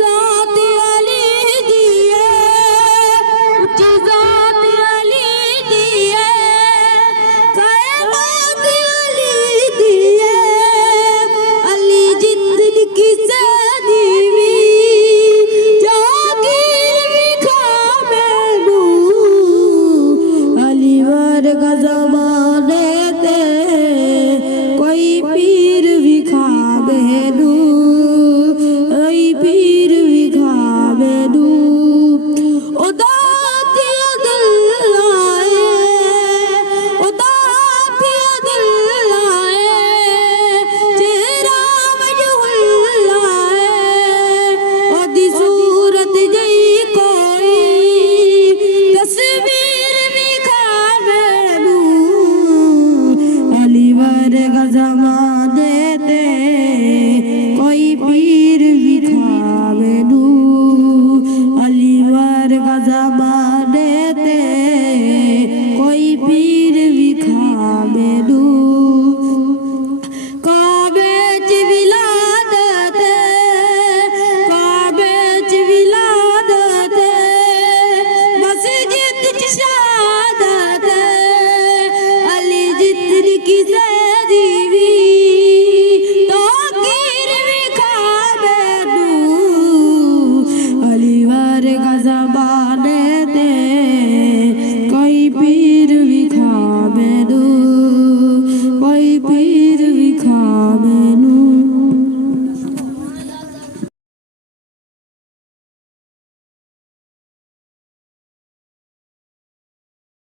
जात अली दिए, उच्ची जात अली दिए, कायनात अली दिए, अली जिंदगी किसे दीवी, जागीर भी खामेनू, अली वर्गा ज़माने ते कोई पीर भी खामेनू, कोई पीर भी खामेनू, ओ दाती दिल आए, ओ दाती दिल आए, चेहरा मजहूल आए, ओदी सूरत जई कोई तस्वीर भी खामेनू, अली वर्गा ज़माने ते कोई पीर भी खामेनू, अली वर्गा ज़माने ते कोई पीर भी खामेनू, काबे च विलादत, काबे च विलादत, मस्जिद च शहादत, अली जितनी किसे दीवी, ताकीर भी खामेनू, अली वर्गा ज़माने